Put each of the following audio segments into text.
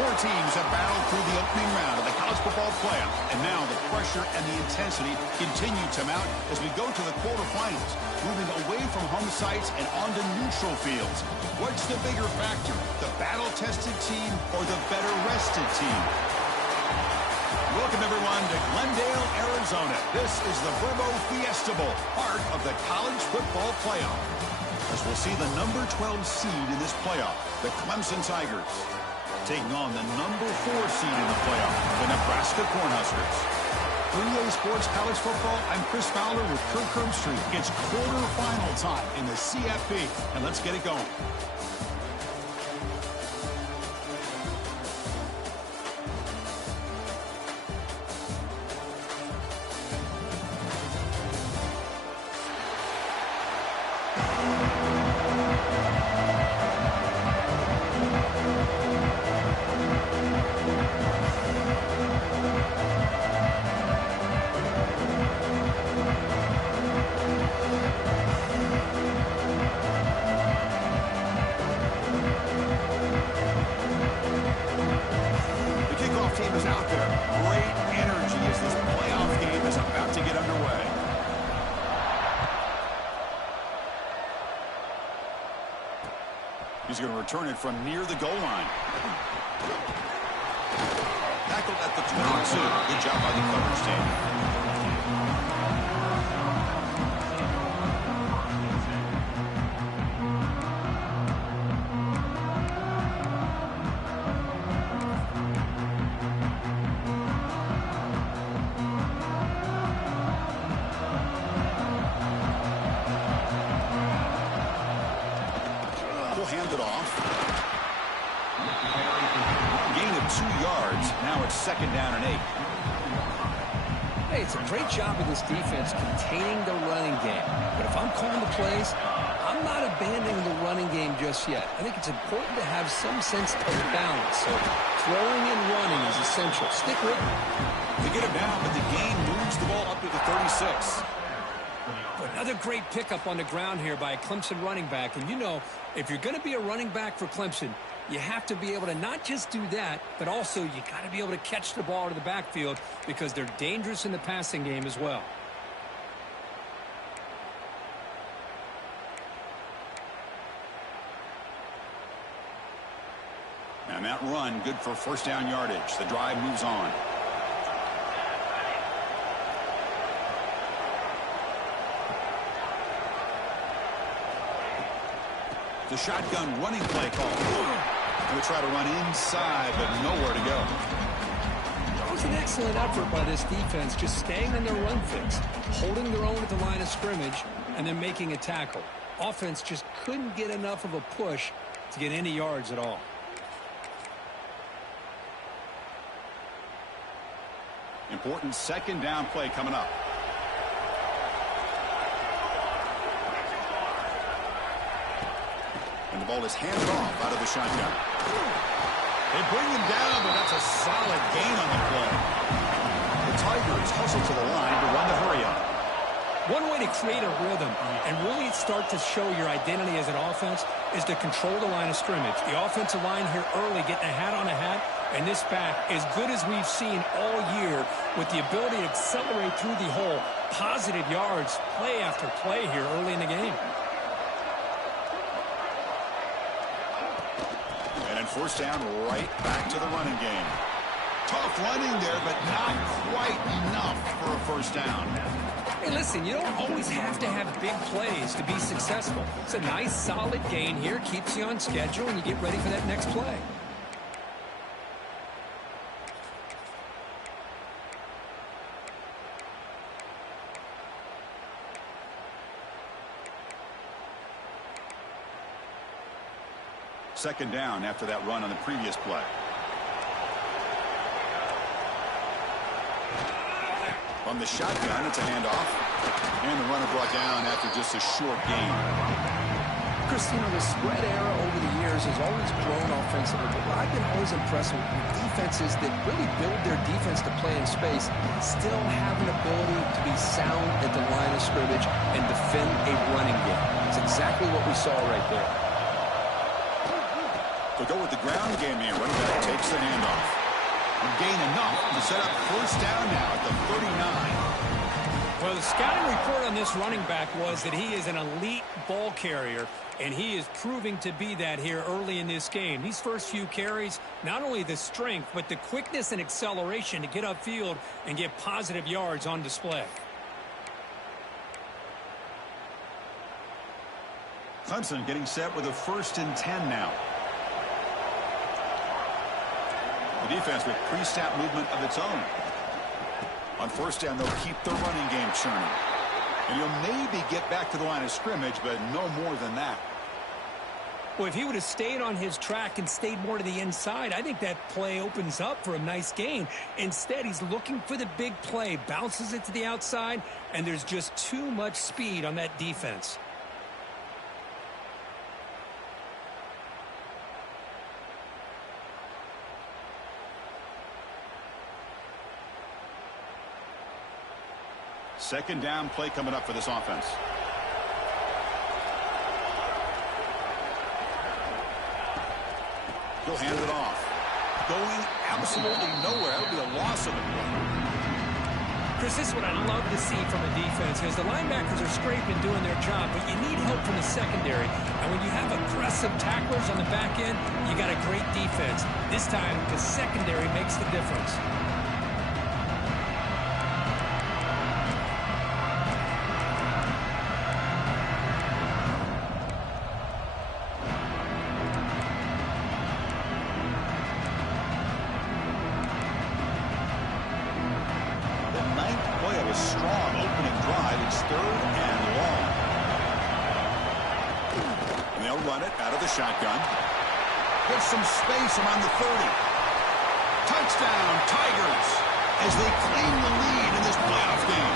Four teams have battled through the opening round of the college football playoff. And now the pressure and the intensity continue to mount as we go to the quarterfinals, moving away from home sites and onto neutral fields. What's the bigger factor, the battle-tested team or the better-rested team? Welcome, everyone, to Glendale, Arizona. This is the Verbo Fiesta Bowl, part of the college football playoff. As we'll see the number 12 seed in this playoff, the Clemson Tigers, taking on the number 4 seed in the playoff, the Nebraska Cornhuskers. For EA Sports College Football, I'm Chris Fowler with Kirk Herbstreit. It's quarterfinal time in the CFP, and let's get it going. He's going to return it from near the goal line. Tackled at the 22. Good job by the coverage team. Hand it off. Gain of 2 yards. Now it's 2nd down and 8. Hey, it's a great job of this defense containing the running game. But if I'm calling the plays, I'm not abandoning the running game just yet. I think it's important to have some sense of balance. So throwing and running is essential. Stick with it. They get it down, but the game moves the ball up to the 36. Another great pickup on the ground here by a Clemson running back. And you know, if you're going to be a running back for Clemson, you have to be able to not just do that, but also you got to be able to catch the ball to the backfield because they're dangerous in the passing game as well. And that run, good for 1st down yardage. The drive moves on. The shotgun running play call. They try to run inside, but nowhere to go. That was an excellent effort by this defense, just staying on their run fix, holding their own at the line of scrimmage, and then making a tackle. Offense just couldn't get enough of a push to get any yards at all. Important 2nd down play coming up. And the ball is handed off out of the shotgun. They bring him down, but that's a solid gain on the play. The Tigers hustle to the line to run the hurry-up. One way to create a rhythm and really start to show your identity as an offense is to control the line of scrimmage. The offensive line here early getting a hat on a hat, and this back, as good as we've seen all year, with the ability to accelerate through the hole, positive yards, play after play here early in the game. And 1st down, right back to the running game. Tough running there, but not quite enough for a 1st down. Hey, listen, you don't always have to have big plays to be successful. It's a nice, solid gain here, keeps you on schedule, and you get ready for that next play. Second down after that run on the previous play. From the shotgun, it's a handoff. And the runner brought down after just a short gain. Chris, you know, the spread era over the years has always grown offensively, but what I've been always impressed with defenses that really build their defense to play in space still have an ability to be sound at the line of scrimmage and defend a running game. It's exactly what we saw right there. They'll go with the ground game here. Running back takes the handoff. Gain enough to set up first down now at the 39. Well, the scouting report on this running back was that he is an elite ball carrier, and he is proving to be that here early in this game. These first few carries, not only the strength, but the quickness and acceleration to get upfield and get positive yards on display. Clemson getting set with a 1st and 10 now. The defense with pre-snap movement of its own. On first down, they'll keep the running game churning. And you'll maybe get back to the line of scrimmage, but no more than that. Well, if he would have stayed on his track and stayed more to the inside, I think that play opens up for a nice gain. Instead, he's looking for the big play, bounces it to the outside, and there's just too much speed on that defense. Second down play coming up for this offense. He'll hand it off. Going absolutely nowhere. That would be a loss of it. Chris, this is what I love to see from a defense, because the linebackers are scraping, doing their job, but you need help from the secondary. And when you have aggressive tacklers on the back end, you got a great defense. This time, the secondary makes the difference. Shotgun. Gets some space around the 30. Touchdown, Tigers, as they claim the lead in this playoff game.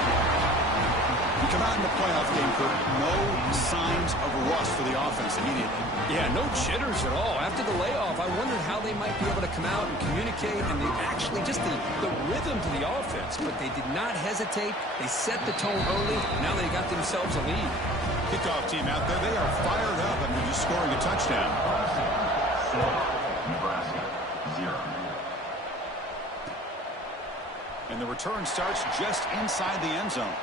We come out in the playoff game, Kurt. No signs of rust for the offense immediately. Yeah, no jitters at all. After the layoff, I wondered how they might be able to come out and communicate, and they actually just the rhythm to the offense. But they did not hesitate. They set the tone early. Now they got themselves a lead. Kickoff team out there, they are fired up after just scoring a touchdown. Nebraska, 0. And the return starts just inside the end zone.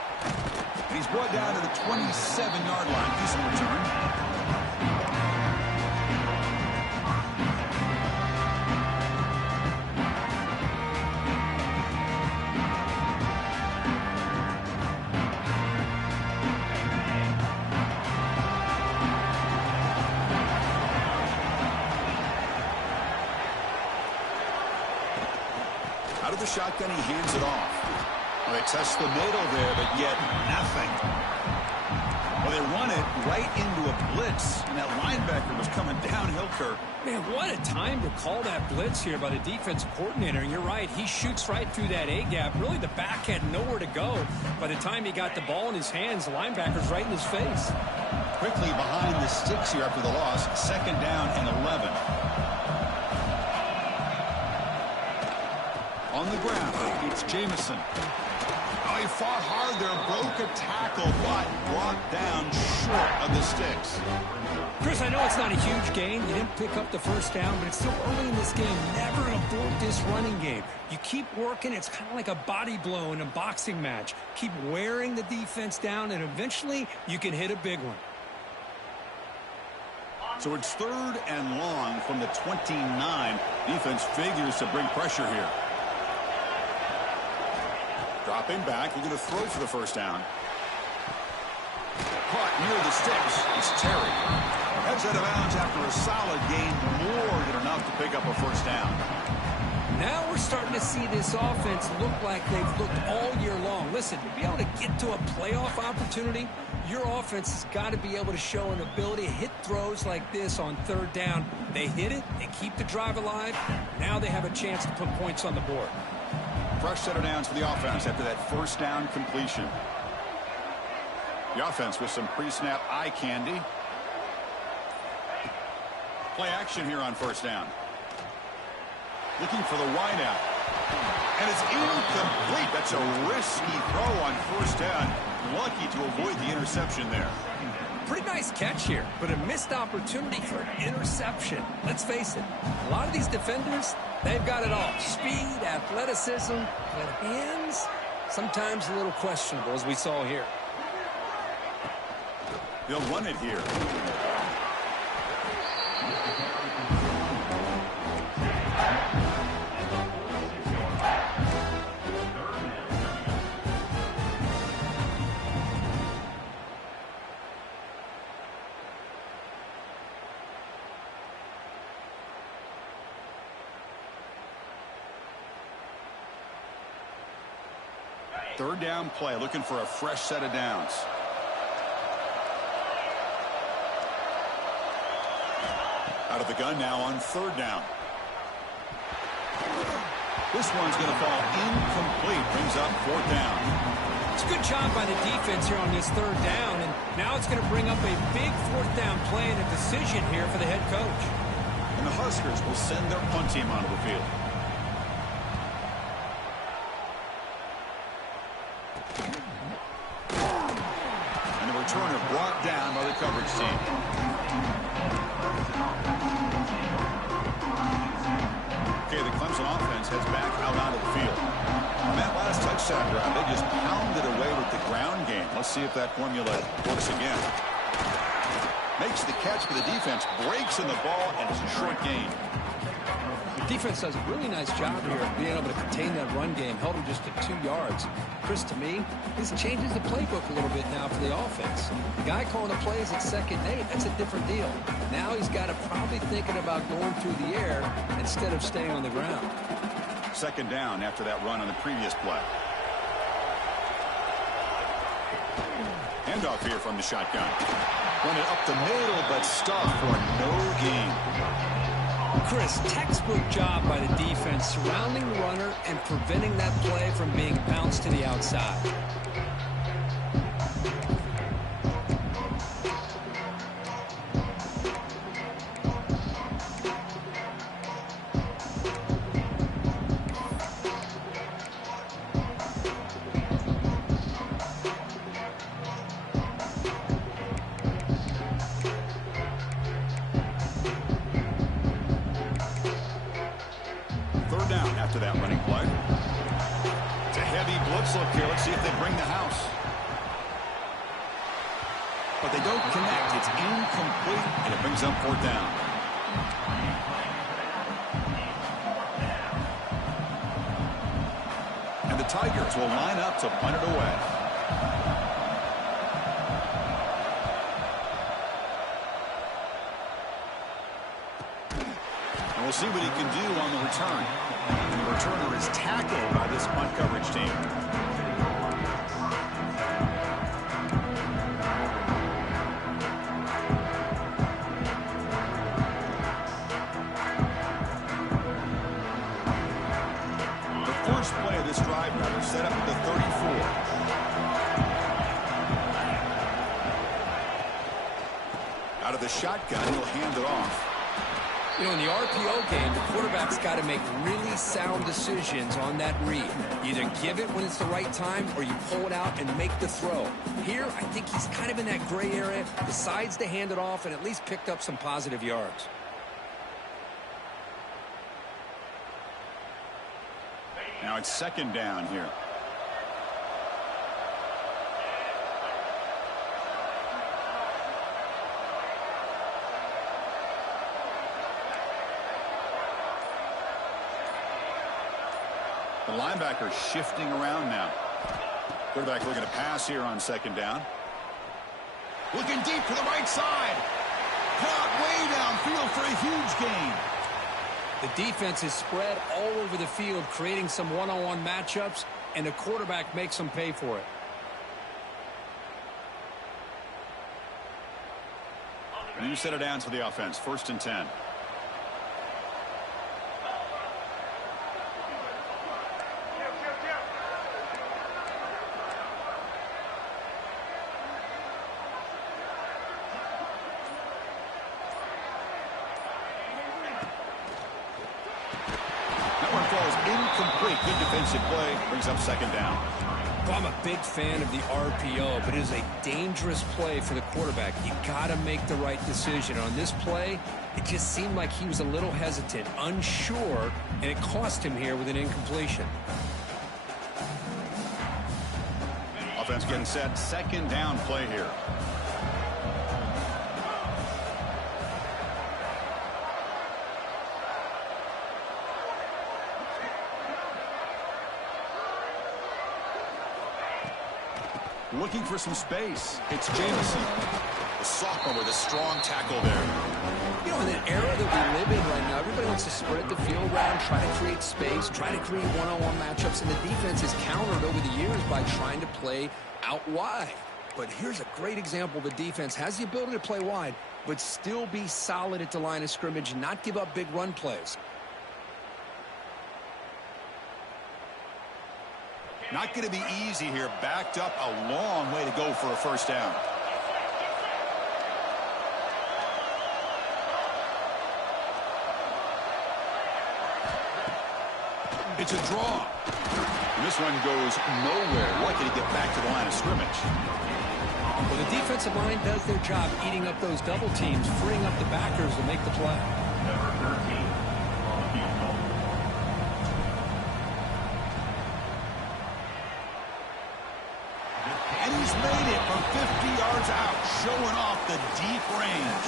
And he's brought down to the 27-yard line. Decent return. Out of the shotgun, he hands it off. Well, they test the middle there, but yet nothing. Well, they run it right into a blitz, and that linebacker was coming downhill, Kirk. Man, what a time to call that blitz here by the defensive coordinator. And you're right, he shoots right through that A-gap. Really, the back had nowhere to go. By the time he got the ball in his hands, the linebacker's right in his face. Quickly behind the sticks here after the loss. Second down and 11. On the ground, it's Jamison. Oh, he fought hard there, broke a tackle, but brought down short of the sticks. Chris, I know it's not a huge gain. You didn't pick up the first down, but it's still early in this game. Never abort this running game. You keep working. It's kind of like a body blow in a boxing match. Keep wearing the defense down, and eventually you can hit a big one. So it's third and long from the 29. Defense figures to bring pressure here. Dropping back, looking to throw for the first down. Caught near the sticks. It's Terry. Heads out of bounds after a solid gain, more than enough to pick up a first down. Now we're starting to see this offense look like they've looked all year long. Listen, to be able to get to a playoff opportunity, your offense has got to be able to show an ability to hit throws like this on third down. They hit it, they keep the drive alive. Now they have a chance to put points on the board. Fresh set of downs for the offense after that first down completion. The offense with some pre-snap eye candy. Play action here on first down. Looking for the wideout. And it's incomplete. That's a risky throw on first down. Lucky to avoid the interception there. Pretty nice catch here, but a missed opportunity for an interception. Let's face it, a lot of these defenders, they've got it all. Speed, athleticism, but hands, sometimes a little questionable, as we saw here. They'll run it here. Third down play, looking for a fresh set of downs. Out of the gun now on third down. This one's going to fall incomplete. Brings up fourth down. It's a good job by the defense here on this third down, and now it's going to bring up a big fourth down play and a decision here for the head coach. And the Huskers will send their punt team onto the field. And the returner brought down by the coverage team. Okay, the Clemson offense heads back out onto the field. On that last touchdown drive, they just pounded away with the ground game. Let's see if that formula works again. Makes the catch for the defense, breaks in the ball, and it's a short gain. The defense does a really nice job here of being able to contain that run game, held him just to 2 yards. Chris, to me, this changes the playbook a little bit now for the offense. The guy calling the plays at 2nd and 8, that's a different deal. Now he's got to probably thinking about going through the air instead of staying on the ground. Second down after that run on the previous play. Handoff here from the shotgun. Run it up the middle, but stuffed for no gain. Chris, textbook job by the defense surrounding the runner and preventing that play from being bounced to the outside. Look here. Let's see if they bring the house. But they don't connect. It's incomplete, and it brings up fourth down. And the Tigers will line up to punt it away. And we'll see what he can do on the return. And the returner is tackled by this punt coverage team. First play of this drive, rather, set up at the 34. Out of the shotgun, he'll hand it off. You know, in the RPO game, the quarterback's got to make really sound decisions on that read. Either give it when it's the right time or you pull it out and make the throw. Here, I think he's kind of in that gray area, decides to hand it off and at least picked up some positive yards. Now it's second down here. The linebacker shifting around now. Quarterback looking to pass here on second down. Looking deep to the right side. Caught way downfield for a huge gain. The defense is spread all over the field, creating some one-on-one matchups, and the quarterback makes them pay for it. New set of downs for the offense. 1st and 10. That one falls incomplete. Good defensive play. Brings up second down. Well, I'm a big fan of the RPO, but it is a dangerous play for the quarterback. You got to make the right decision. On this play, it just seemed like he was a little hesitant, unsure, and it cost him here with an incompletion. Offense getting set. Second down play here. Looking for some space. It's Jamison. The sophomore with a strong tackle there. You know, in an era that we live in right now, everybody wants to spread the field around, try to create space, try to create one-on-one matchups, and the defense has countered over the years by trying to play out wide. But here's a great example. The defense has the ability to play wide, but still be solid at the line of scrimmage, not give up big run plays. Not going to be easy here. Backed up a long way to go for a first down. It's a draw. And this one goes nowhere. Lucky to get back to the line of scrimmage. Well, the defensive line does their job eating up those double teams, freeing up the backers to make the play. Number 13 on the field goal. And he's made it from 50 yards out, showing off the deep range.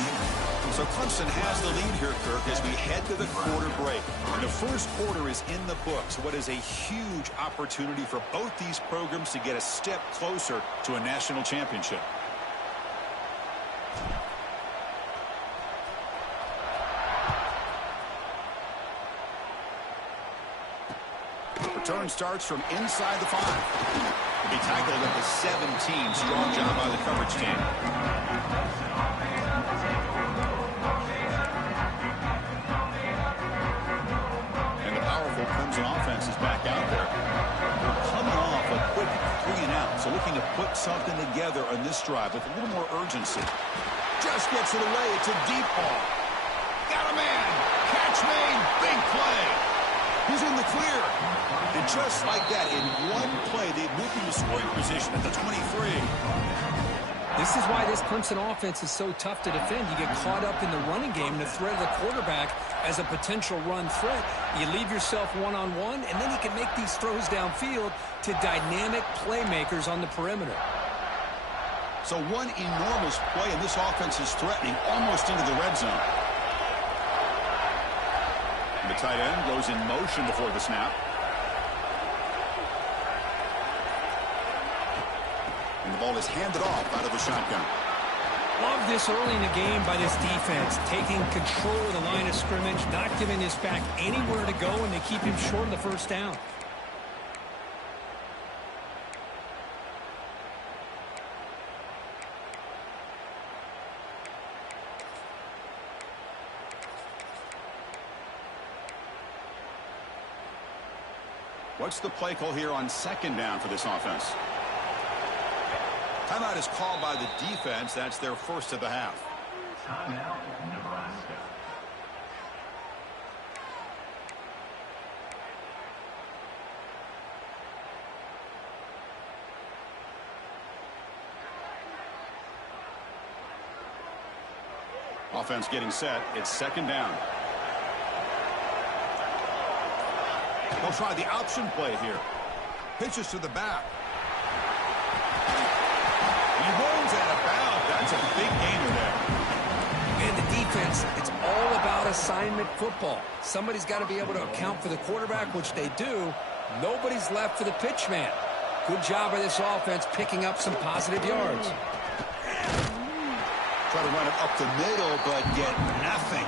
So Clemson has the lead here, Kirk, as we head to the quarter break. And the first quarter is in the books. What is a huge opportunity for both these programs to get a step closer to a national championship. Return starts from inside the 5. He tackled at the 17. Strong job by the coverage team. And the powerful Clemson offense is back out there. Coming off a quick 3-and-out. So looking to put something together on this drive with a little more urgency. Just gets it away. It's a deep ball. Got a man. Catch made. Big play. He's in the clear. And just like that, in one play, they moved into scoring position at the 23. This is why this Clemson offense is so tough to defend. You get caught up in the running game, the threat of the quarterback as a potential run threat. You leave yourself one-on-one, and then you can make these throws downfield to dynamic playmakers on the perimeter. So one enormous play, and this offense is threatening almost into the red zone. The tight end goes in motion before the snap. And the ball is handed off out of the shotgun. Love this early in the game by this defense, taking control of the line of scrimmage, not giving this back anywhere to go, and they keep him short of the first down. What's the play call here on second down for this offense? Timeout is called by the defense. That's their first of the half. Timeout, Nebraska. Offense getting set. It's second down. They'll try the option play here. Pitches to the back. He rolls out of bounds. That's a big gainer there. And the defense, it's all about assignment football. Somebody's got to be able to account for the quarterback, which they do. Nobody's left for the pitch man. Good job by this offense picking up some positive yards. Try to run it up the middle, but get nothing.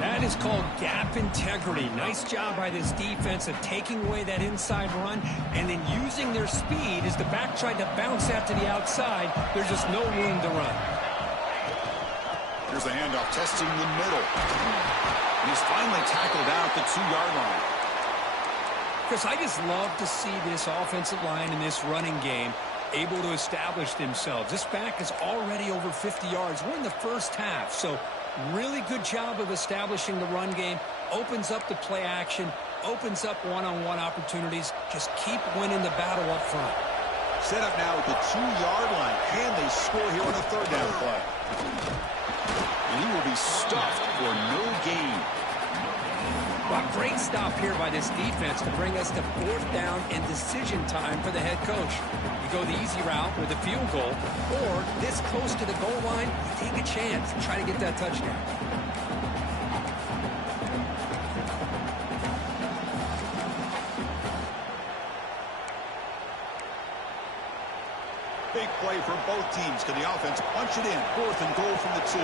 That is called gap integrity. Nice job by this defense of taking away that inside run and then using their speed as the back tried to bounce out to the outside. There's just no room to run. Here's the handoff, testing the middle. And he's finally tackled down at the 2-yard line. Chris, I just love to see this offensive line in this running game able to establish themselves. This back is already over 50 yards. We're in the first half, so really good job of establishing the run game, opens up the play action, opens up one-on-one opportunities. Just keep winning the battle up front. Set up now at the 2-yard line. Can they score here on a third down play? And he will be stuffed for no gain. Well, great stop here by this defense to bring us to 4th down and decision time for the head coach. You go the easy route with a field goal, or this close to the goal line, you take a chance and try to get that touchdown. Big play for both teams. Can the offense punch it in? 4th and goal from the 2.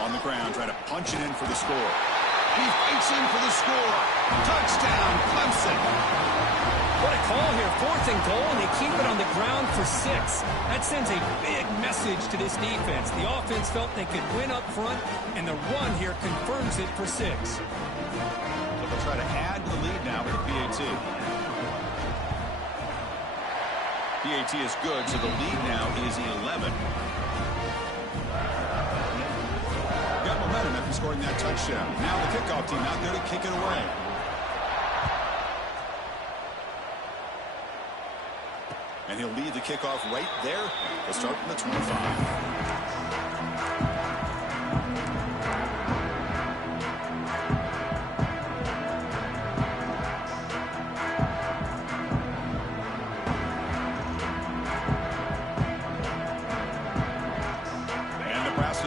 On the ground, trying to punch it in for the score. He fights in for the score. Touchdown, Clemson. What a call here. 4th and goal, and they keep it on the ground for 6. That sends a big message to this defense. The offense felt they could win up front, and the run here confirms it for 6. So they'll try to add to the lead now with the PAT. PAT is good, so the lead now is 11. Got momentum after scoring that touchdown. Now the kickoff team out there to kick it away. And he'll lead the kickoff right there. They'll start from the 25.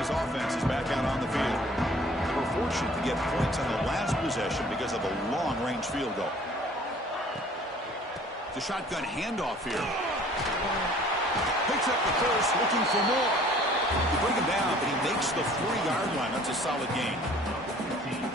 Offense is back out on the field. They were fortunate to get points on the last possession because of a long-range field goal. The shotgun handoff here. Picks up the first, looking for more. You bring him down, but he makes the 3-yard line. That's a solid gain.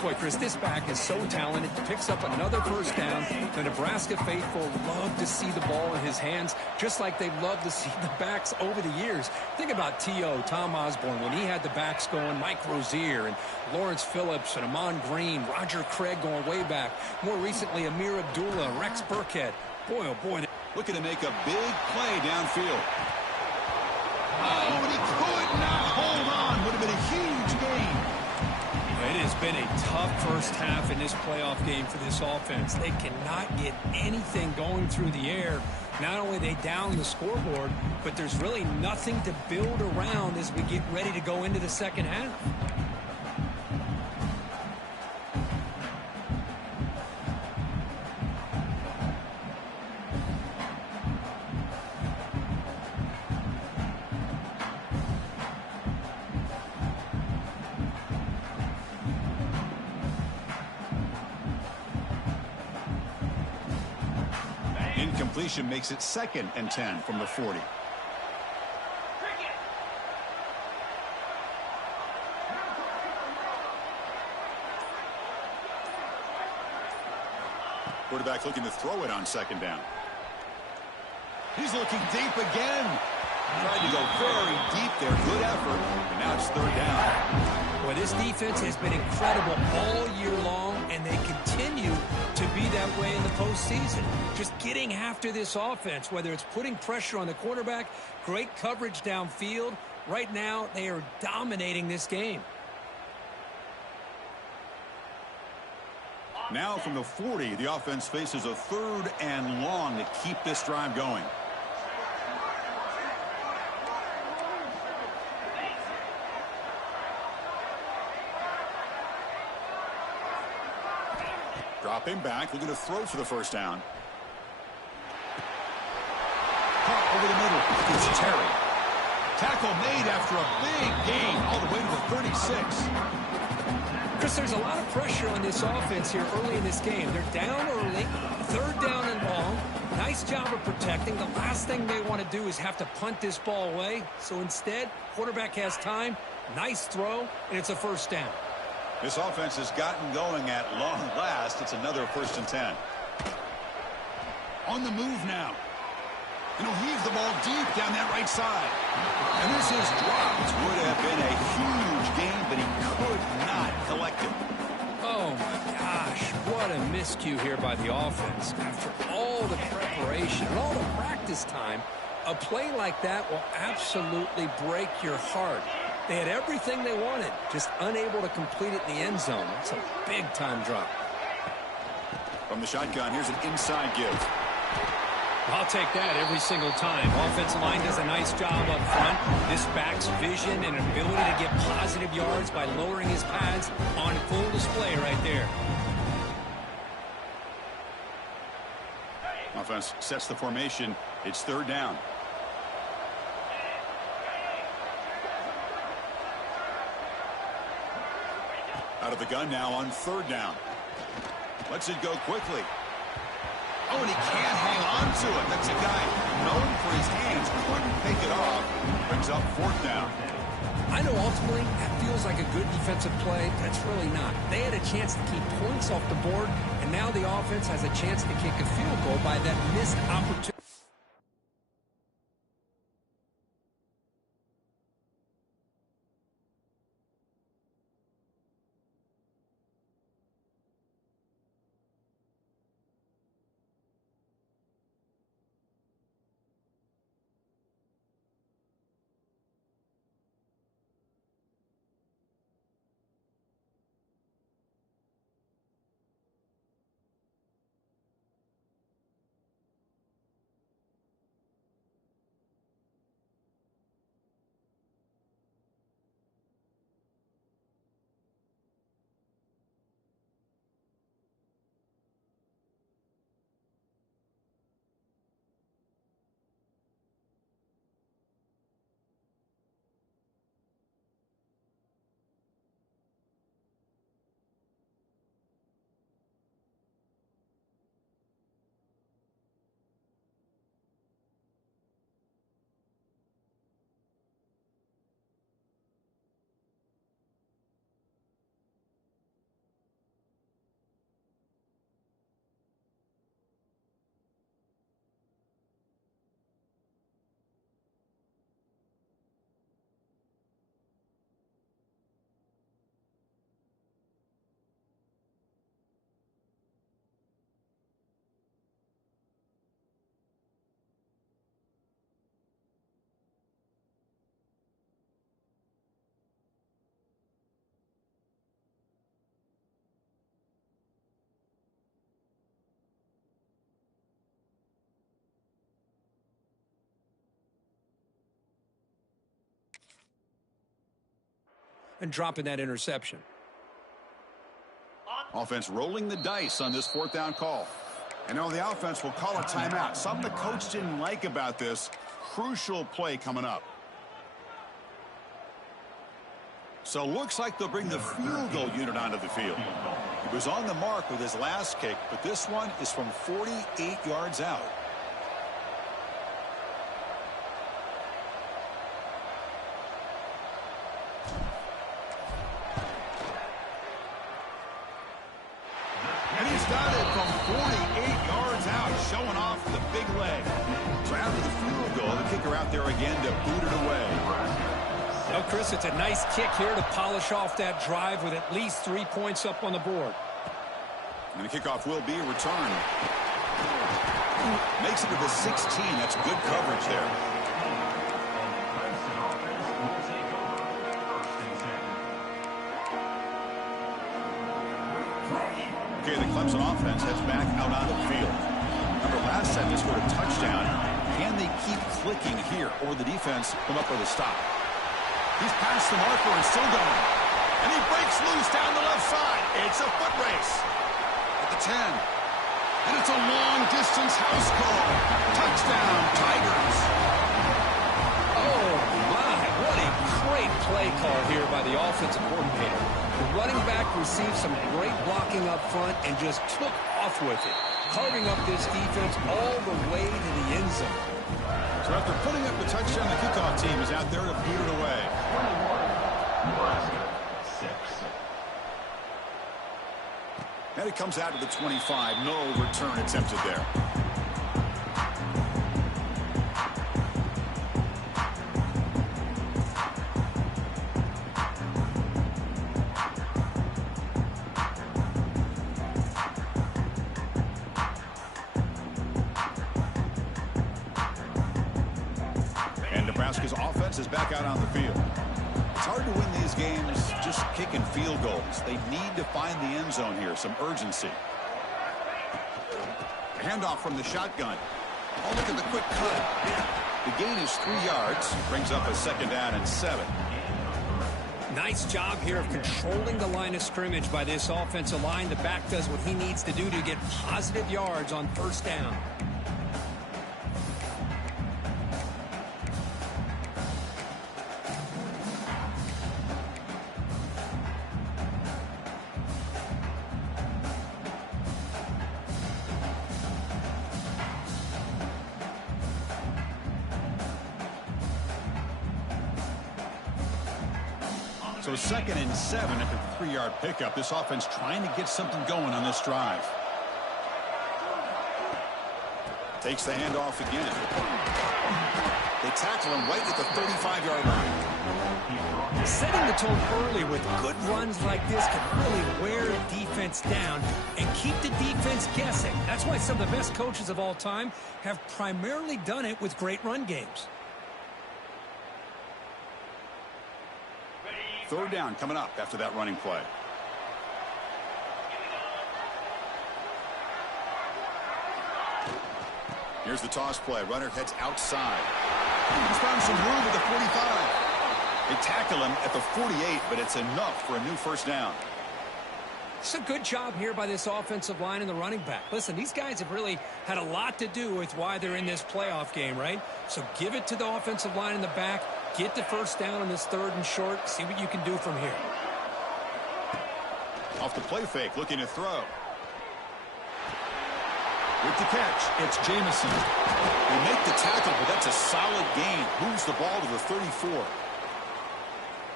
Boy, Chris, this back is so talented. Picks up another first down. The Nebraska faithful love to see the ball in his hands, just like they've loved to see the backs over the years. Think about T.O., Tom Osborne, when he had the backs going, Mike Rozier and Lawrence Phillips and Amon Green, Roger Craig going way back. More recently, Amir Abdullah, Rex Burkhead. Boy, oh boy. Looking to make a big play downfield. Oh, and he could not hold on. Would have been a huge gain. It has been a tough first half in this playoff game for this offense. They cannot get anything going through the air. Not only they down the scoreboard, but there's really nothing to build around as we get ready to go into the second half. Incompletion makes it 2nd and 10 from the 40. Quarterback looking to throw it on 2nd down. He's looking deep again. Tried to go very deep there. Good effort. And now it's 3rd down. Well, this defense has been incredible all year long, and they continue to be that way in the postseason. Just getting after this offense, whether it's putting pressure on the quarterback, great coverage downfield. Right now, they are dominating this game. Now from the 40, the offense faces a 3rd and long to keep this drive going. Dropping back, looking to throw for the first down. Caught over the middle. It's Terry. Tackle made after a big gain all the way to the 36. Chris, there's a lot of pressure on this offense here early in this game. They're down early, 3rd down and long. Nice job of protecting. The last thing they want to do is have to punt this ball away. So instead, quarterback has time. Nice throw, and it's a first down. This offense has gotten going at long last. It's another 1st and 10. On the move now. And he'll heave the ball deep down that right side. And this is dropped. Would have been a huge gain, but he could not collect it. Oh, my gosh. What a miscue here by the offense. After all the preparation and all the practice time, a play like that will absolutely break your heart. They had everything they wanted, just unable to complete it in the end zone. It's a big-time drop. From the shotgun, here's an inside give. I'll take that every single time. Offensive line does a nice job up front. This back's vision and ability to get positive yards by lowering his pads on full display right there. Offense sets the formation. It's third down. Out of the gun now on third down. Lets it go quickly. Oh, and he can't hang on to it. That's a guy known for his hands. Couldn't pick it off. Brings up fourth down. I know ultimately that feels like a good defensive play, but it's really not. They had a chance to keep points off the board, and now the offense has a chance to kick a field goal by that missed opportunity. And dropping that interception. Offense rolling the dice on this fourth down call. And now the offense will call a timeout. Something the coach didn't like about this. Crucial play coming up. So looks like they'll bring the field goal unit onto the field. He was on the mark with his last kick, but this one is from 48 yards out. Got it from 48 yards out, showing off the big leg. So after the field goal, the kicker out there again to boot it away. Well, Chris, it's a nice kick here to polish off that drive with at least 3 points up on the board. And the kickoff will be a return. Makes it to the 16. That's good coverage there. Okay, the Clemson offense heads back out on the field. Remember, last time they scored a touchdown. Can they keep clicking here, or the defense come up with a stop? He's past the marker and still going. And he breaks loose down the left side. It's a foot race at the 10. And it's a long-distance house call. Touchdown, Tigers. Oh, my. What a great play call here by the offensive coordinator. The running back received some great blocking up front and just took off with it, carving up this defense all the way to the end zone. So after putting up the touchdown, the kickoff team is out there to boot it away. 6. And it comes out to the 25. No return attempted there. Nebraska's offense is back out on the field. hard to win these games just kicking field goals. They need to find the end zone here, some urgency. Handoff from the shotgun. Oh, look at the quick cut. The gain is 3 yards. Brings up a 2nd down and 7. Nice job here of controlling the line of scrimmage by this offensive line. The back does what he needs to do to get positive yards on 1st down. So 2nd and 7 after the 3-yard pickup. This offense trying to get something going on this drive. Takes the handoff again. They tackle him right at the 35-yard line. Setting the tone early with good runs like this can really wear defense down and keep the defense guessing. That's why some of the best coaches of all time have primarily done it with great run games. 3rd down coming up after that running play. Here's the toss play. Runner heads outside. He's found some room at the 45. They tackle him at the 48, but it's enough for a new 1st down. It's a good job here by this offensive line and the running back. Listen, these guys have really had a lot to do with why they're in this playoff game, right? So give it to the offensive line in the back. Get the 1st down on this 3rd and short. See what you can do from here. Off the play fake, looking to throw. With the catch, it's Jamison. They make the tackle, but that's a solid gain. Moves the ball to the 34.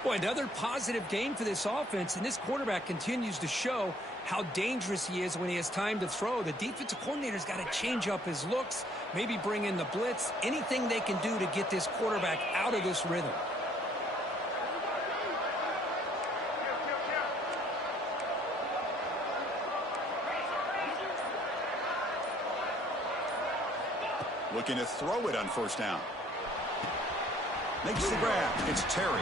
Boy, another positive gain for this offense, and this quarterback continues to show how dangerous he is when he has time to throw. The defensive coordinator's got to change up his looks, maybe bring in the blitz, anything they can do to get this quarterback out of this rhythm. Looking to throw it on 1st down. Makes the grab. It's Terry.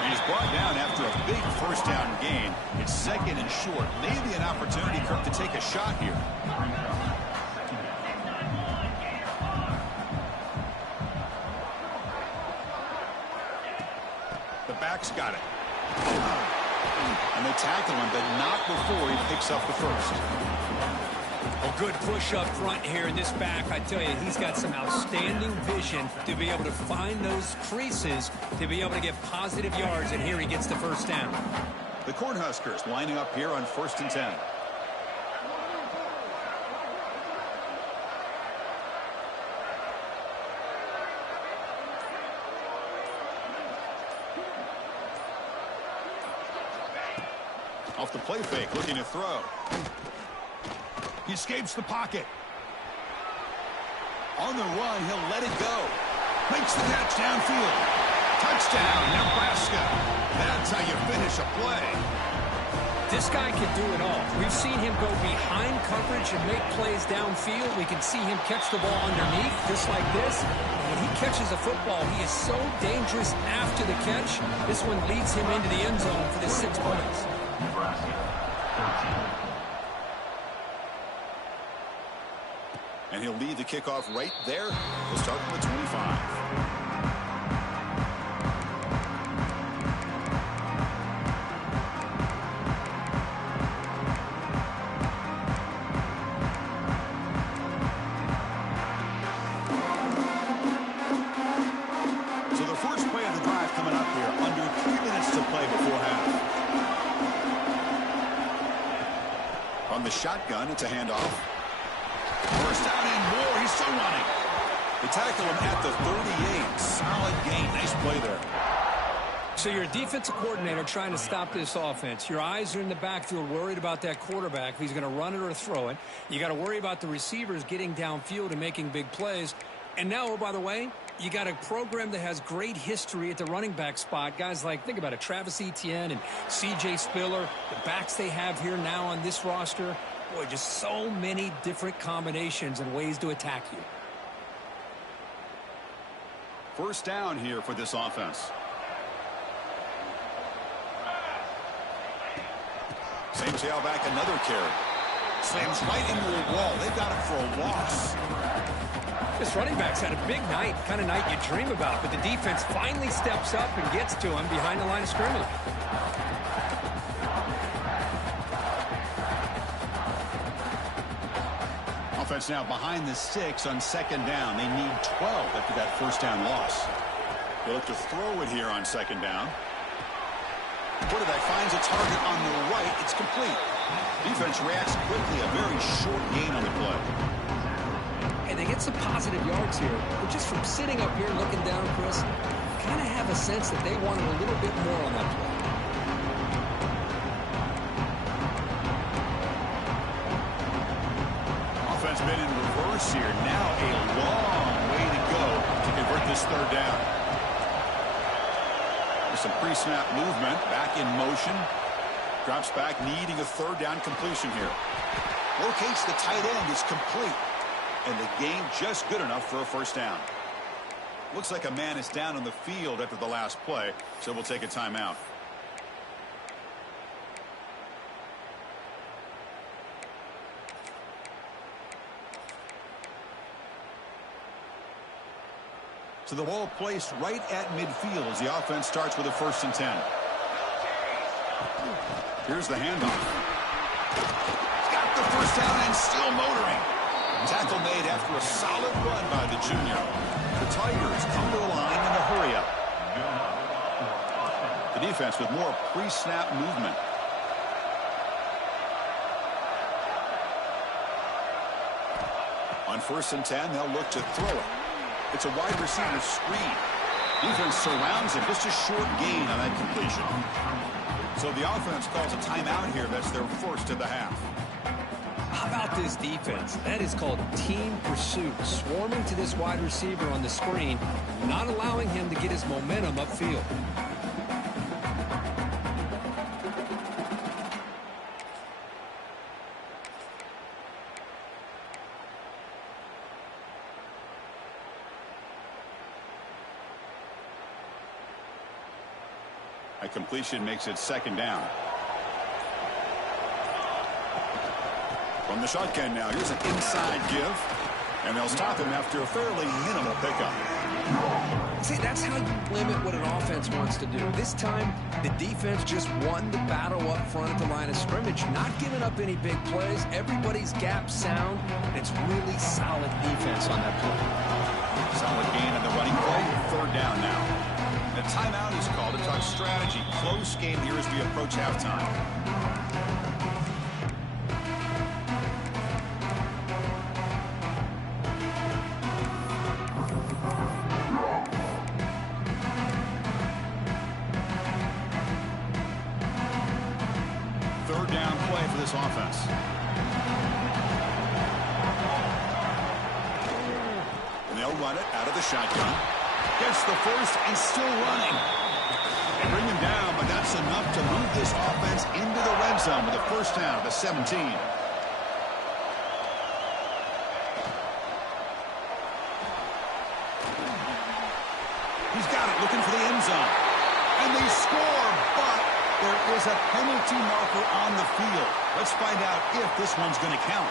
And he's brought down after a big 1st down gain. It's 2nd and short. Maybe an opportunity, Kirk, to take a shot here. The back's got it. And they tackle him, but not before he picks up the 1st. A good push up front here in this back. I tell you, he's got some outstanding vision to be able to find those creases, to be able to get positive yards, and here he gets the 1st down. The Cornhuskers lining up here on 1st and 10. Off the play fake, looking to throw. He escapes the pocket. On the run, he'll let it go. Makes the catch downfield. Touchdown, Nebraska. That's how you finish a play. This guy can do it all. We've seen him go behind coverage and make plays downfield. We can see him catch the ball underneath, just like this. When he catches a football, he is so dangerous after the catch. This one leads him into the end zone for the 6 points. Nebraska, 13. And he'll lead the kickoff right there. We'll start from the 25. So the first play of the drive coming up here. Under 3 minutes to play before half. On the shotgun, it's a handoff. 1st down and more. He's still running. They tackle him at the 38. Solid gain. Nice play there. So you're a defensive coordinator trying to stop this offense. Your eyes are in the backfield worried about that quarterback, if he's going to run it or throw it. You got to worry about the receivers getting downfield and making big plays. And now, oh, by the way, you got a program that has great history at the running back spot. Guys like, think about it, Travis Etienne and C.J. Spiller, the backs they have here now on this roster. Boy, just so many different combinations and ways to attack you. 1st down here for this offense. Same tailback, another carry. Slams right into a wall. They've got him for a loss. This running back's had a big night, kind of night you dream about, but the defense finally steps up and gets to him behind the line of scrimmage. Offense now behind the 6 on second down. They need 12 after that first down loss. They look to throw it here on second down. Quarterback finds a target on the right. It's complete. Defense reacts quickly. A very short gain on the play. And they get some positive yards here. But just from sitting up here looking down, Chris, kind of have a sense that they wanted a little bit more on that play. Offense been in reverse here. Now a long way to go to convert this third down. There's some pre-snap movement. Back in motion. Drops back, needing a third down completion here. Locates the tight end. Is complete. And the gain just good enough for a first down. Looks like a man is down on the field after the last play, so we'll take a timeout. So the ball placed right at midfield as the offense starts with a 1st and 10. Here's the handoff. Got the first down and still motoring. Tackle made after a solid run by the junior. The Tigers come to the line in a hurry up. The defense with more pre-snap movement. On 1st and 10, they'll look to throw it. It's a wide receiver screen. Defense surrounds him. Just a short gain on that completion. So the offense calls a timeout here. That's their first of the half. How about this defense? That is called team pursuit. Swarming to this wide receiver on the screen, not allowing him to get his momentum upfield. A completion makes it 2nd down. From the shotgun now, here's an inside give. And they'll stop him after a fairly minimal pickup. See, that's how you limit what an offense wants to do. This time, the defense just won the battle up front at the line of scrimmage, not giving up any big plays. Everybody's gap sound. It's really solid defense on that play. Solid gain on the running play. 3rd down now. The timeout is called to talk strategy. Close game here as we approach halftime. Third down play for this offense. And they'll run it out of the shotgun. Gets the first and still running. They bring him down, but that's enough to move this offense into the red zone with a first down at the 17. He's got it, looking for the end zone. And they score, but there is a penalty marker on the field. Let's find out if this one's going to count.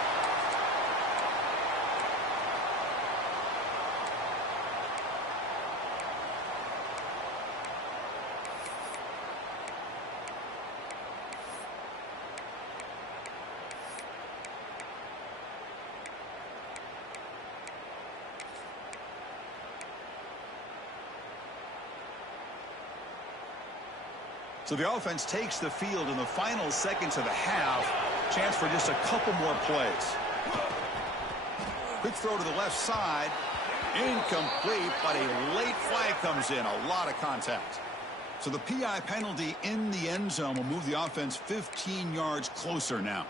So the offense takes the field in the final seconds of the half. Chance for just a couple more plays. Quick throw to the left side. Incomplete, but a late flag comes in. A lot of contact. So the PI penalty in the end zone will move the offense 15 yards closer now.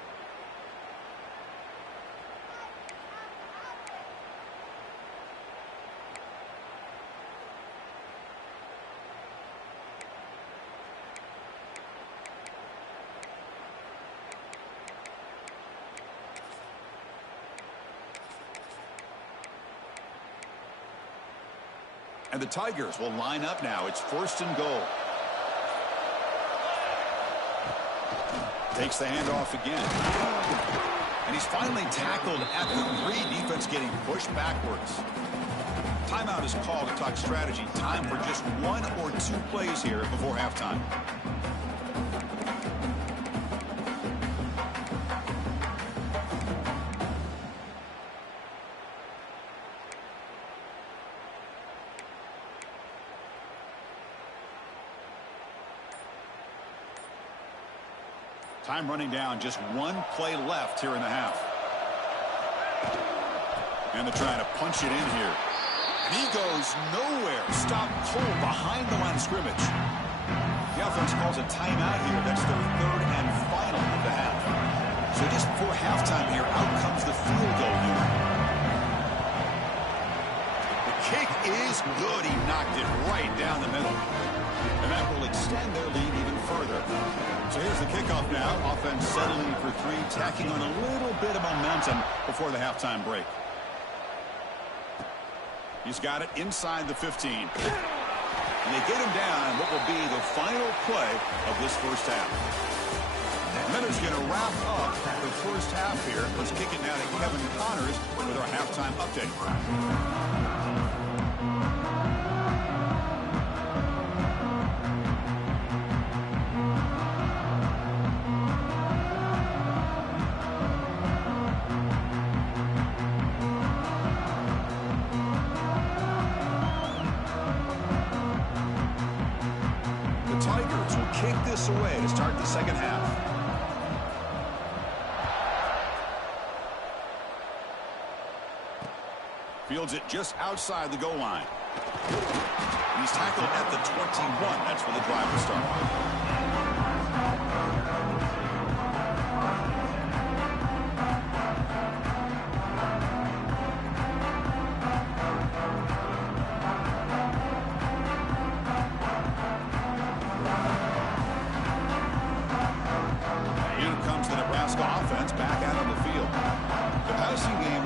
And the Tigers will line up now. It's 1st and goal. Takes the handoff again. And he's finally tackled at the 3. Defense getting pushed backwards. Timeout is called to talk strategy. Time for just 1 or 2 plays here before halftime. Time running down, just 1 play left here in the half. And they're trying to punch it in here. And he goes nowhere. Stop cold behind the line of scrimmage. The offense calls a timeout here. That's their 3rd and final of the half. So just before halftime here, out comes the field goal unit. The kick is good. He knocked it right down the middle. And that will extend their lead even further. So here's the kickoff now. Offense settling for 3, tacking on a little bit of momentum before the halftime break. He's got it inside the 15. And they get him down what will be the final play of this first half. And then it's going to wrap up the first half here. Let's kick it now to Kevin Connors with our halftime update. Kick this away to start the second half. Fields it just outside the goal line. He's tackled at the 21. That's where the drive will start.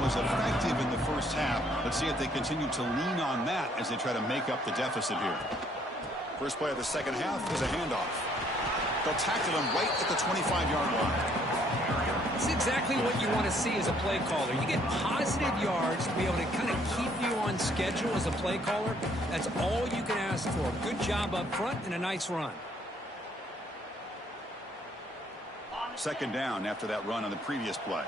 Effective in the first half. Let's see if they continue to lean on that as they try to make up the deficit here. First play of the second half is a handoff. They'll tackle him right at the 25-yard line. It's exactly what you want to see as a play caller. You get positive yards to be able to kind of keep you on schedule as a play caller. That's all you can ask for. Good job up front and a nice run. Second down after that run on the previous play.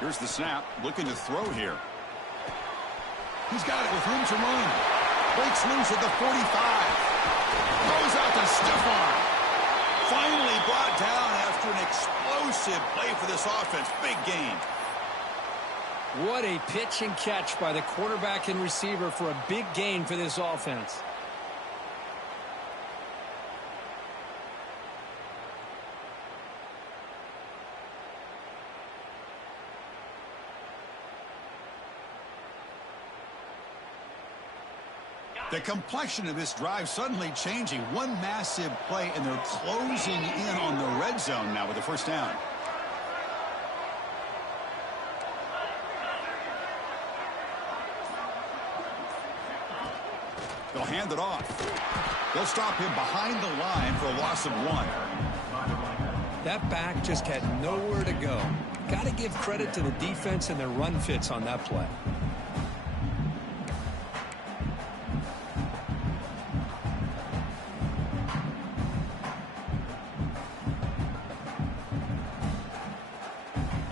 Here's the snap, looking to throw here. He's got it with room to run. Breaks loose at the 45. Goes out to stiff arm. Finally brought down after an explosive play for this offense. Big gain. What a pitch and catch by the quarterback and receiver for a big gain for this offense. The complexion of this drive suddenly changing. One massive play, and they're closing in on the red zone now with the first down. They'll hand it off. They'll stop him behind the line for a loss of 1. That back just had nowhere to go. Got to give credit to the defense and their run fits on that play.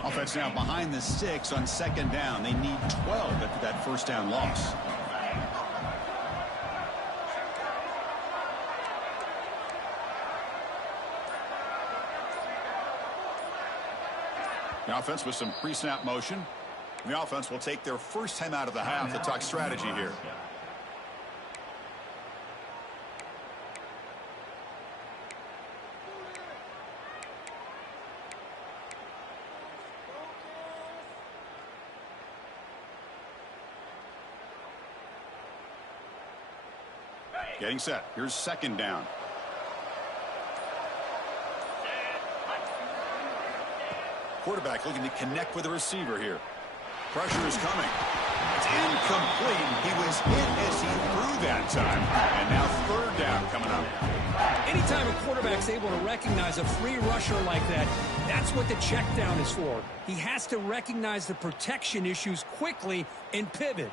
Offense now behind the 6 on second down. They need 12 after that first down loss. The offense with some pre-snap motion. The offense will take their first time out of the half to talk strategy here. Getting set. Here's second down. Quarterback looking to connect with the receiver here. Pressure is coming. Incomplete. He was hit as he threw that time. And now third down coming up. Anytime a quarterback's able to recognize a free rusher like that, that's what the check down is for. He has to recognize the protection issues quickly and pivot.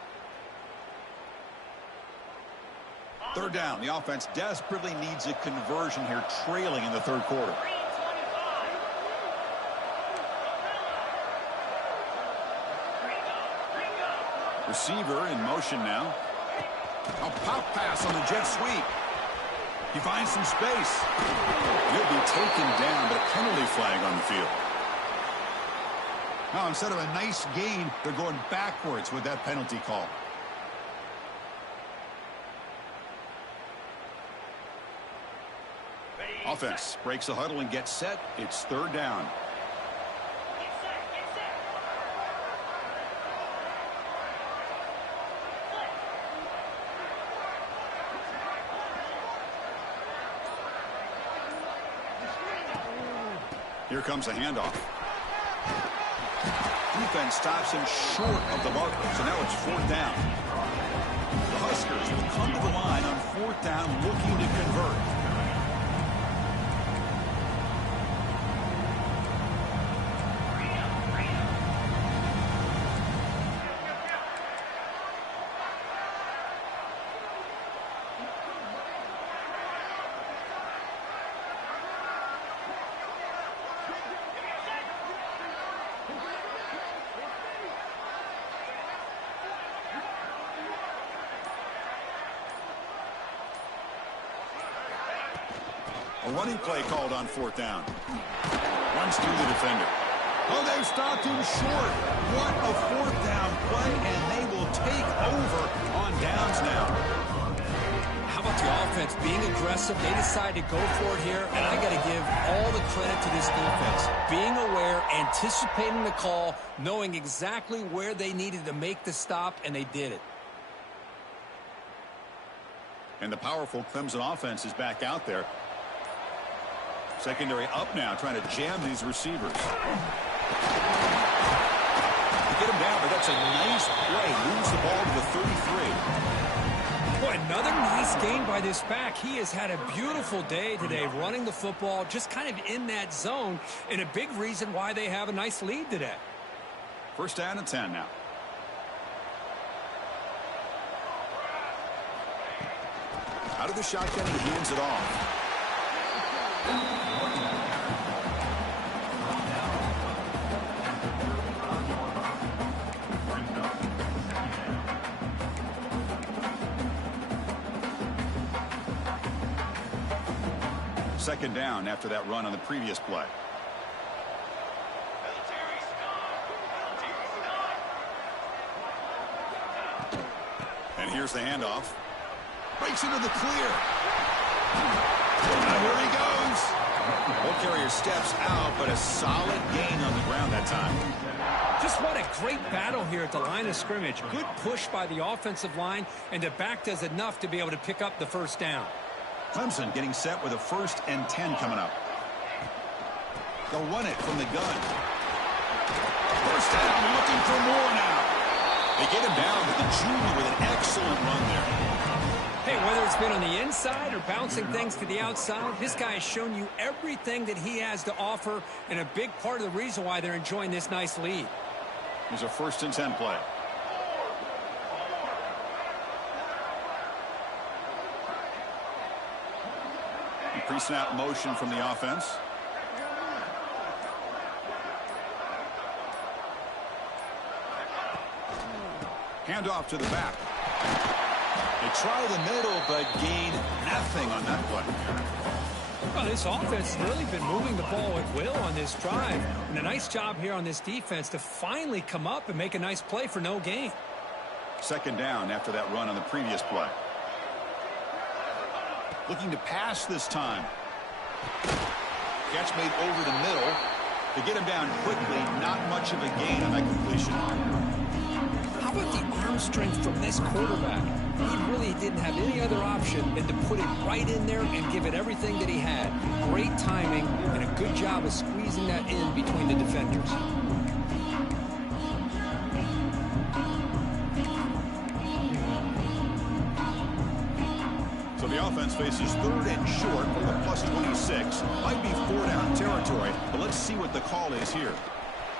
Third down. The offense desperately needs a conversion here, trailing in the third quarter. Receiver in motion now. A pop pass on the jet sweep. He finds some space. He'll be taken down, but a penalty flag on the field. Now, instead of a nice gain, they're going backwards with that penalty call. Offense breaks the huddle and gets set. It's third down. Here comes a handoff. Defense stops him short of the marker, so now it's fourth down. The Huskers will come to the line on fourth down looking to convert. A running play called on fourth down. Runs through the defender. Oh, they've stopped him short. What a fourth down play, and they will take over on downs now. How about the offense being aggressive? They decide to go for it here, and I got to give all the credit to this defense. Being aware, anticipating the call, knowing exactly where they needed to make the stop, and they did it. And the powerful Clemson offense is back out there. Secondary up now, trying to jam these receivers. Get him down, but that's a nice play. Moves the ball to the 33. Boy, another nice game by this back. He has had a beautiful day today running the football, just kind of in that zone, and a big reason why they have a nice lead today. First down and 10 now. Out of the shotgun, he hands it off. Second down after that run on the previous play. And here's the handoff. Breaks into the clear. And here he goes. Ball carrier steps out, but a solid gain on the ground that time. Just what a great battle here at the line of scrimmage. Good push by the offensive line, and the back does enough to be able to pick up the first down. Clemson getting set with a 1st and 10 coming up. They'll run it from the gun. First down, looking for more now. They get him down to the junior with an excellent run there. Hey, whether it's been on the inside or bouncing things to the outside, this guy has shown you everything that he has to offer, and a big part of the reason why they're enjoying this nice lead. Here's a 1st and 10 play. Pre-snap motion from the offense. Handoff to the back. They try the middle, but gain nothing on that play. Well, this offense has really been moving the ball at will on this drive. And a nice job here on this defense to finally come up and make a nice play for no gain. Second down after that run on the previous play. Looking to pass this time. Catch made over the middle. To get him down quickly, not much of a gain on that completion. How about the arm strength from this quarterback? He really didn't have any other option than to put it right in there and give it everything that he had. Great timing and a good job of squeezing that in between the defenders. Well, the offense faces 3rd and short from the +26. Might be 4-down territory, but let's see what the call is here.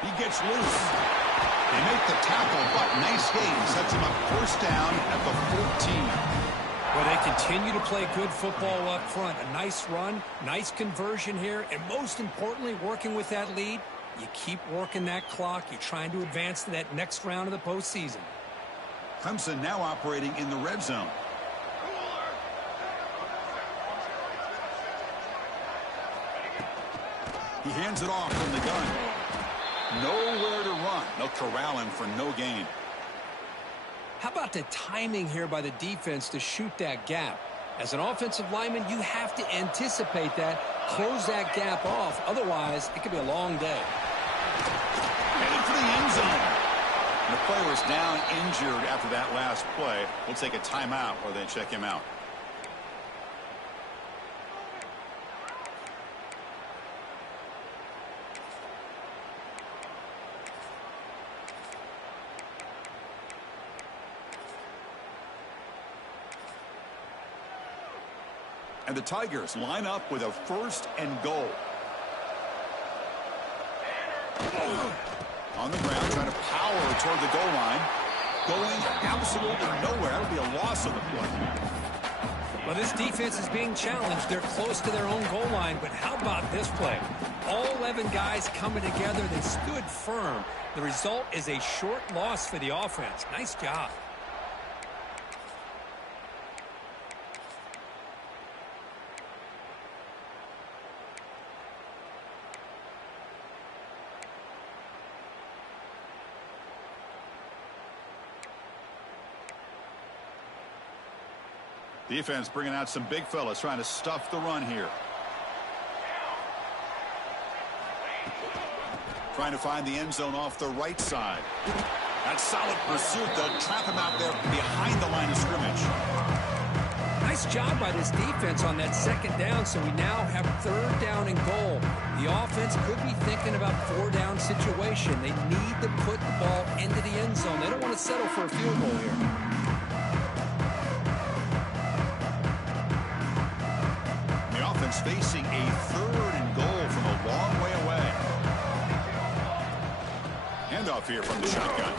He gets loose. They make the tackle, but nice gain. Sets him up 1st down at the 14. Well, they continue to play good football up front. A nice run, nice conversion here, and most importantly, working with that lead, you keep working that clock. You're trying to advance to that next round of the postseason. Clemson now operating in the red zone. He hands it off from the gun. Nowhere to run. They'll corral him for no gain. How about the timing here by the defense to shoot that gap? As an offensive lineman, you have to anticipate that, close that gap off. Otherwise, it could be a long day. Headed for the end zone. And the player was down injured after that last play. We'll take a timeout or they check him out. And the Tigers line up with a 1st and goal. On the ground, trying to power toward the goal line. Going absolutely nowhere. That'll be a loss of the play. Well, this defense is being challenged. They're close to their own goal line, but how about this play? All 11 guys coming together. They stood firm. The result is a short loss for the offense. Nice job. Defense bringing out some big fellas trying to stuff the run here. Trying to find the end zone off the right side. That solid pursuit. They'll trap him out there behind the line of scrimmage. Nice job by this defense on that 2nd down, so we now have 3rd down and goal. The offense could be thinking about 4-down situation. They need to put the ball into the end zone. They don't want to settle for a field goal here. Facing a 3rd and goal from a long way away. Handoff here from the shotgun.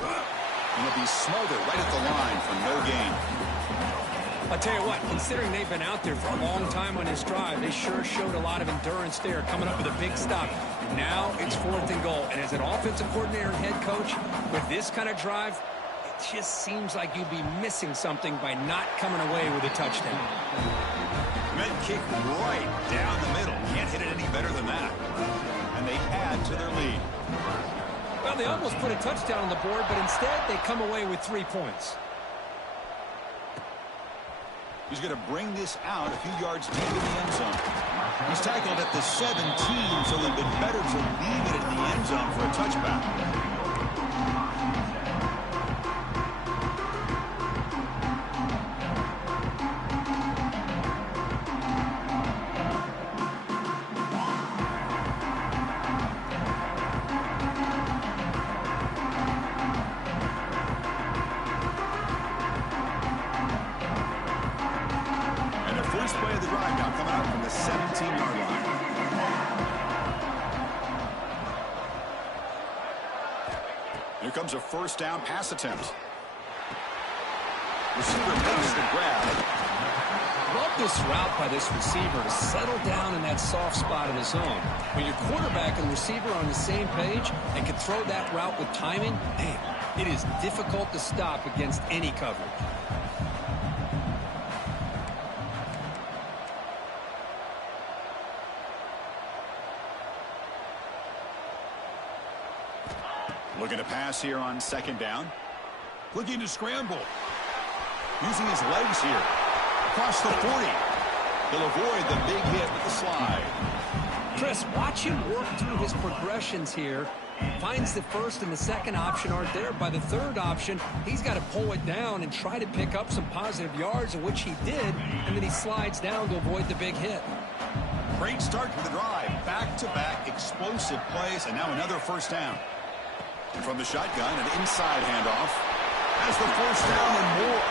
And it'll be smothered right at the line for no gain. I'll tell you what, considering they've been out there for a long time on this drive, they sure showed a lot of endurance there, coming up with a big stop. Now it's 4th and goal. And as an offensive coordinator and head coach, with this kind of drive, it just seems like you'd be missing something by not coming away with a touchdown. Med kick right down the middle. Can't hit it any better than that. And they add to their lead. Well, they almost put a touchdown on the board, but instead they come away with 3 points. He's going to bring this out a few yards deep in the end zone. He's tackled at the 17, so it would have been better to leave it in the end zone for a touchback. Here comes a 1st down pass attempt. Receiver makes the grab. Love this route by this receiver to settle down in that soft spot in the zone. When your quarterback and receiver are on the same page and can throw that route with timing, man, it is difficult to stop against any coverage. Looking to pass here on 2nd down. Looking to scramble. Using his legs here. Across the 40. He'll avoid the big hit with the slide. Chris, watch him work through his progressions here. Finds the 1st and the 2nd option aren't there. By the 3rd option, he's got to pull it down and try to pick up some positive yards, of which he did, and then he slides down to avoid the big hit. Great start to the drive. Back-to-back explosive plays, and now another 1st down. And from the shotgun, an inside handoff. Has the 1st down and more.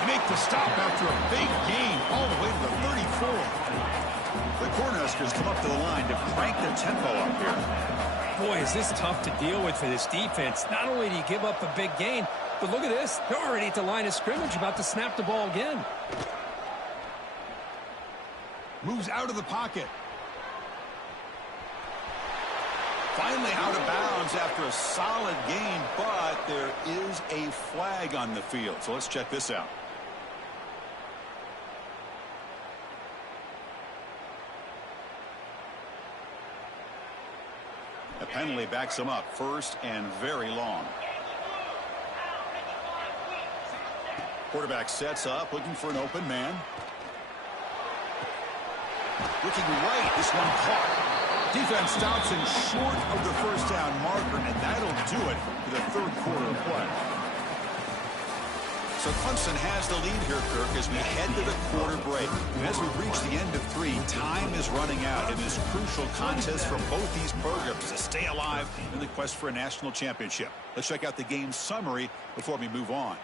He make the stop after a big gain all the way to the 34. The Cornhuskers come up to the line to crank the tempo up here. Boy, is this tough to deal with for this defense. Not only do you give up a big gain, but look at this. They're already at the line of scrimmage about to snap the ball again. Moves out of the pocket. Finally out of bounds after a solid gain, but there is a flag on the field. So let's check this out. The penalty backs him up, first and very long. Quarterback sets up, looking for an open man. Looking right, this one caught. Defense stops him short of the first down marker, and that'll do it for the third quarter of play. So Clemson has the lead here, Kirk, as we head to the quarter break. And as we reach the end of 3, time is running out in this crucial contest for both these programs to stay alive in the quest for a national championship. Let's check out the game summary before we move on.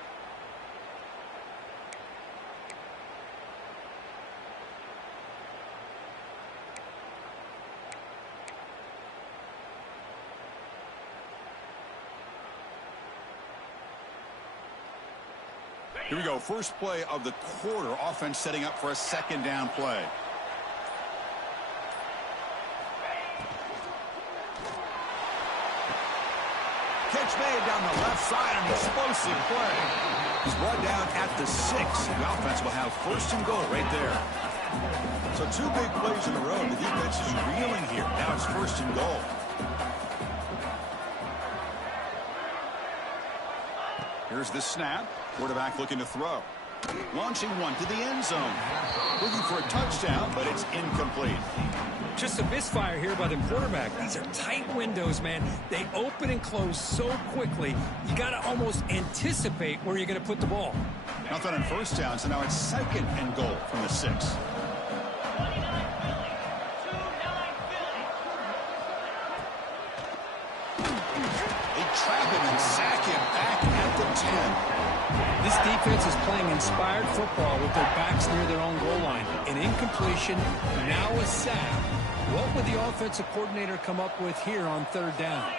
Here we go. First play of the quarter. Offense setting up for a second down play. Catch made down the left side. An explosive play. He's brought down at the 6. The offense will have first and goal right there. So 2 big plays in a row. The defense is reeling here. Now it's first and goal. Here's the snap. Quarterback looking to throw. Launching one to the end zone. Looking for a touchdown, but it's incomplete. Just a misfire here by the quarterback. These are tight windows, man. They open and close so quickly. You got to almost anticipate where you're going to put the ball. Nothing on first down, so now it's second and goal from the 6. They trap him and sack him back at the 10. This defense is playing inspired football with their backs near their own goal line. An incompletion, now a sack. What would the offensive coordinator come up with here on third down?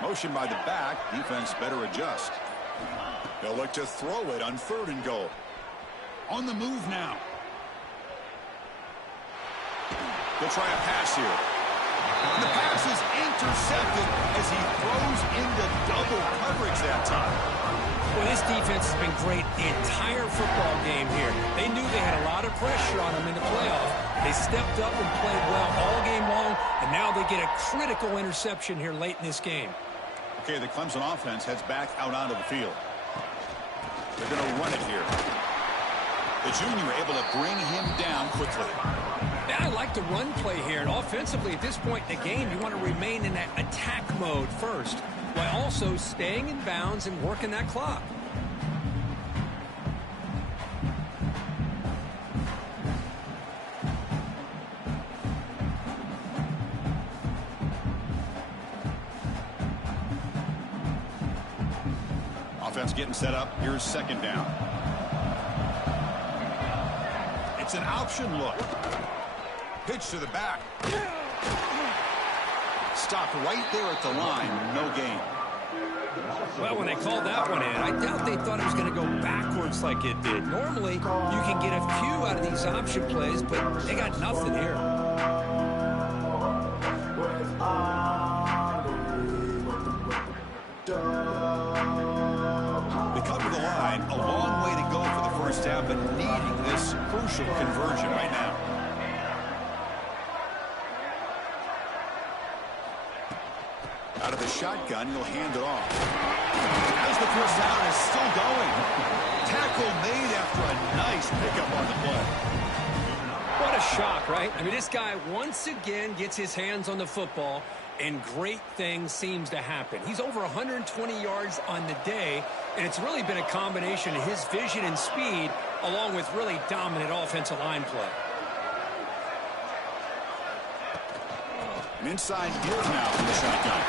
Motion by the back. Defense better adjust. They'll look to throw it on third and goal. On the move now. They'll try a pass here. The pass is intercepted as he throws into double coverage that time. Well, this defense has been great the entire football game here. They knew they had a lot of pressure on them in the playoff. They stepped up and played well all game long, and now they get a critical interception here late in this game. Okay, the Clemson offense heads back out onto the field. They're going to run it here. The junior able to bring him down quickly. Yeah, I like the run play here, and offensively at this point in the game, you want to remain in that attack mode first, while also staying in bounds and working that clock. Offense getting set up. Here's second down. It's an option look. Pitch to the back. Stopped right there at the line. No gain. Well, when they called that one in, I doubt they thought it was going to go backwards like it did. Normally, you can get a few out of these option plays, but they got nothing here. They come to the line. A long way to go for the first down, but needing this crucial conversion right now. Out of the shotgun, he'll hand it off. As the first down is still going. Tackle made after a nice pickup on the play. What a shock, right? I mean, this guy once again gets his hands on the football, and great things seems to happen. He's over 120 yards on the day, and it's really been a combination of his vision and speed, along with really dominant offensive line play. An inside give now from the shotgun.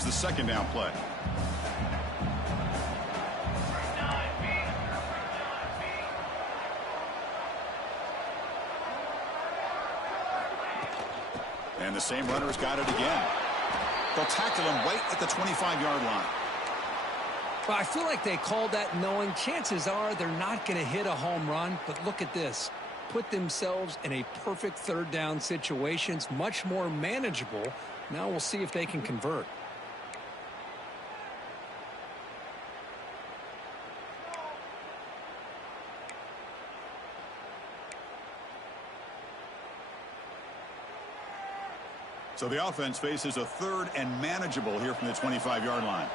Here's the second down play. And the same runner's got it again. They'll tackle him right at the 25-yard line. Well, I feel like they called that knowing chances are they're not going to hit a home run. But look at this. Put themselves in a perfect third down situation. It's much more manageable. Now we'll see if they can convert. So the offense faces a third and manageable here from the 25-yard line.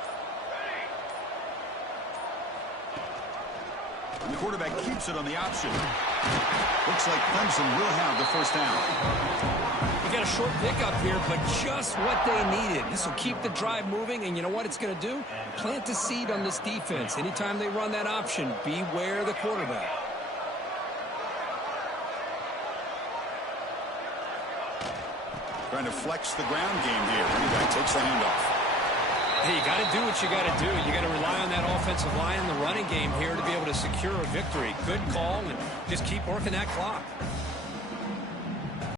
And the quarterback keeps it on the option. Looks like Clemson will have the first down. We got a short pickup here, but just what they needed. This will keep the drive moving, and you know what it's going to do? Plant a seed on this defense. Anytime they run that option, beware the quarterback. Trying to flex the ground game here. Quarterback takes the handoff. Hey, you got to do what you got to do. You got to rely on that offensive line in the running game here to be able to secure a victory. Good call, and just keep working that clock.